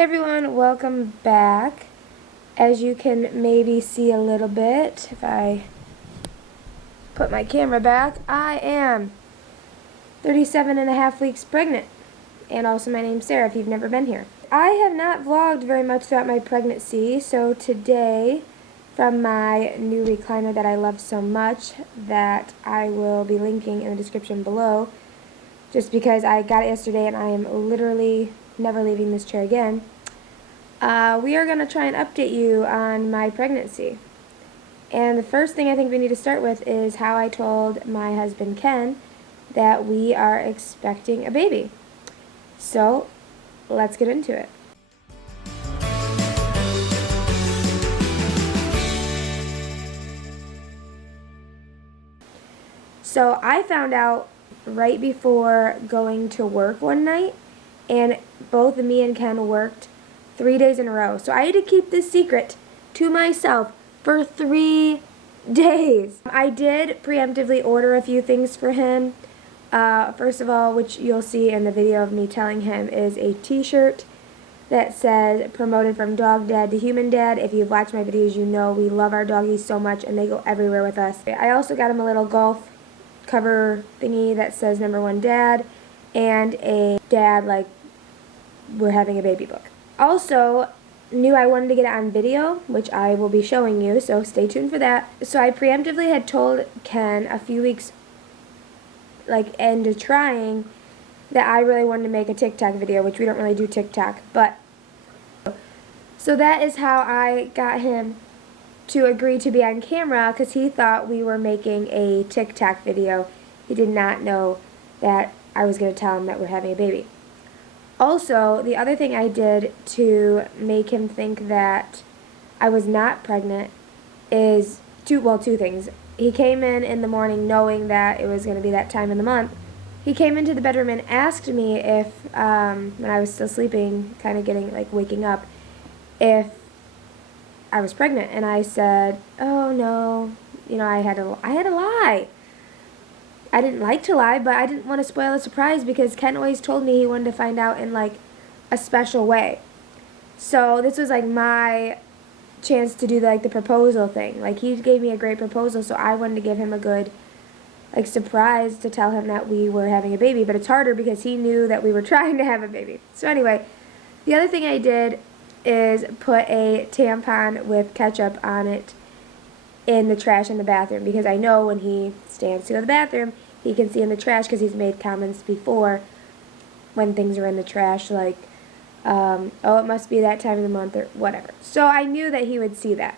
Hey everyone, welcome back. As you can maybe see a little bit, if I put my camera back, I am 37 and a half weeks pregnant. And also my name's Sarah if you've never been here. I have not vlogged very much throughout my pregnancy, so today, from my new recliner that I love so much, that I will be linking in the description below, just because I got it yesterday and I am literally never leaving this chair again. We are going to try and update you on my pregnancy. And the first thing I think we need to start with is how I told my husband Ken that we are expecting a baby. So, let's get into it. So, I found out right before going to work one night, and both me and Ken worked 3 days in a row. So I had to keep this secret to myself for 3 days. I did preemptively order a few things for him. First of all, which you'll see in the video of me telling him, is a t-shirt that says promoted from dog dad to human dad. If you've watched my videos, you know we love our doggies so much and they go everywhere with us. I also got him a little golf cover thingy that says #1 dad and a dad like we're having a baby book. Also, knew I wanted to get it on video, which I will be showing you, so stay tuned for that. So I preemptively had told Ken a few weeks, into trying, that I really wanted to make a TikTok video, which we don't really do TikTok, but. So that is how I got him to agree to be on camera, because he thought we were making a TikTok video. He did not know that I was going to tell him that we're having a baby. Also, the other thing I did to make him think that I was not pregnant is two things. He came in the morning knowing that it was going to be that time of the month. He came into the bedroom and asked me if, when I was still sleeping, kind of getting, waking up, if I was pregnant. And I said, oh no, I had to lie. I didn't like to lie, but I didn't want to spoil the surprise because Ken always told me he wanted to find out in a special way. So this was my chance to do the proposal thing. He gave me a great proposal, so I wanted to give him a good surprise to tell him that we were having a baby. But it's harder because he knew that we were trying to have a baby. So anyway, the other thing I did is put a tampon with ketchup on it in the trash in the bathroom, because I know when he stands to go to the bathroom, he can see in the trash, because he's made comments before when things are in the trash, oh, it must be that time of the month or whatever. So I knew that he would see that.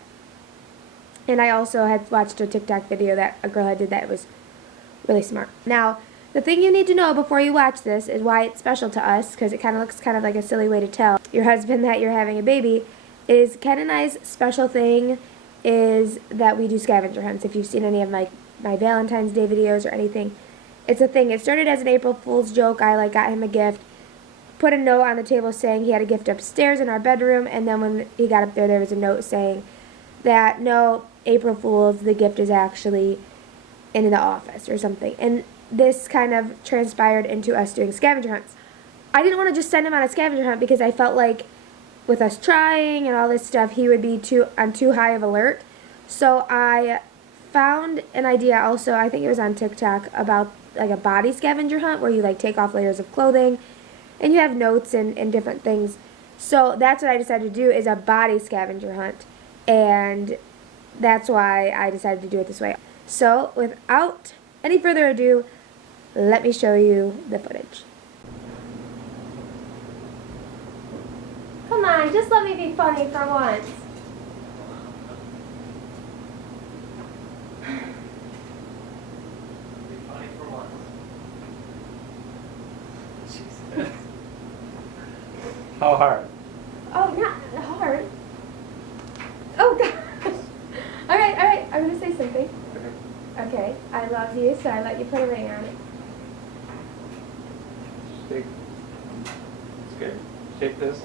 And I also had watched a TikTok video that a girl had did that was really smart. Now, the thing you need to know before you watch this is why it's special to us, because it kind of looks like a silly way to tell your husband that you're having a baby, is Ken and I's special thing is that we do scavenger hunts. If you've seen any of my Valentine's Day videos or anything, it's a thing. It started as an April Fool's joke. I got him a gift, put a note on the table saying he had a gift upstairs in our bedroom, and then when he got up there was a note saying that no, April Fool's, the gift is actually in the office or something. And this kind of transpired into us doing scavenger hunts. I didn't want to just send him on a scavenger hunt because I felt like with us trying and all this stuff, he would be on too high of alert. So I found an idea also, I think it was on TikTok, about a body scavenger hunt where you take off layers of clothing and you have notes and different things. So that's what I decided to do, is a body scavenger hunt. And that's why I decided to do it this way. So without any further ado, let me show you the footage. Come on, just let me be funny for once. Be funny for once. How hard? Oh, not hard. Oh, gosh. Alright, I'm going to say something. Okay, I love you, so I let you put a ring on it. Shake. It's good. Shake this.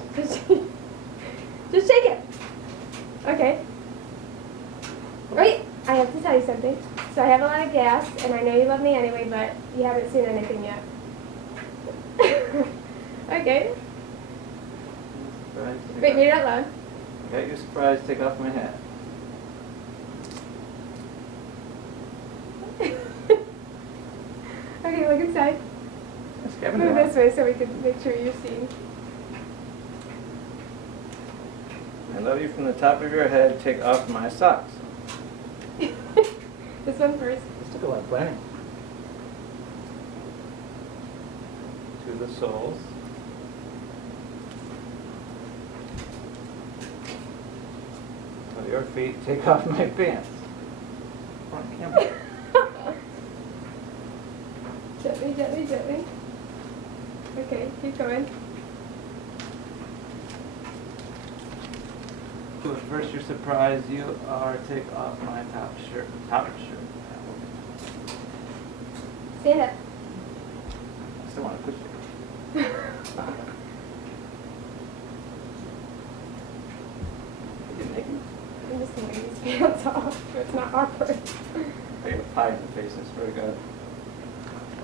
Just shake it. Okay. Wait, I have to tell you something. So I have a lot of gas, and I know you love me anyway, but you haven't seen anything yet. Okay. surprise. Wait, read it out loud. I got you a surprise. Take off my hat. Okay, look inside. That's Kevin. Move this way so we can make sure you're seeing. I love you from the top of your head. Take off my socks. This one first. This took a lot of planning. To the soles. Of your feet. Take off my pants. On camera. Gently, gently, gently. Okay, keep going. So first you're surprised you are take off my top shirt. Stand up. I still want to push you. You naked? I'm just gonna take these pants off so it's not awkward. I got a pie in the face, I swear to God.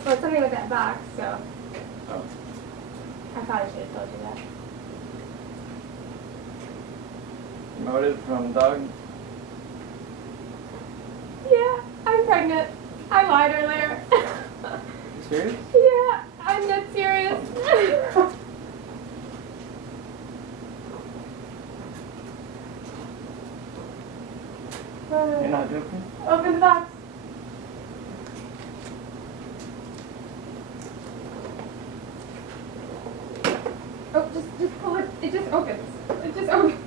Well, it's something with that box, so Oh. I probably should have told you that. Promoted from dog. Yeah, I'm pregnant. I lied earlier. You serious? Yeah, I'm not serious. You're not joking? Open the box. Oh, just pull it. It just opens. It just opens.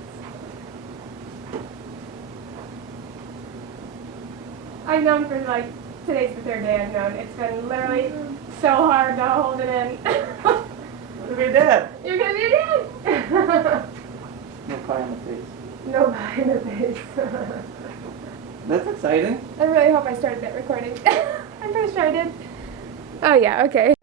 I've known for like, today's the third day I've known. It's been literally so hard to hold it in. What if you're dead? You're gonna be a dad. No pie in the face. No pie in the face. That's exciting. I really hope I started that recording. I'm pretty sure I did. Oh yeah, okay.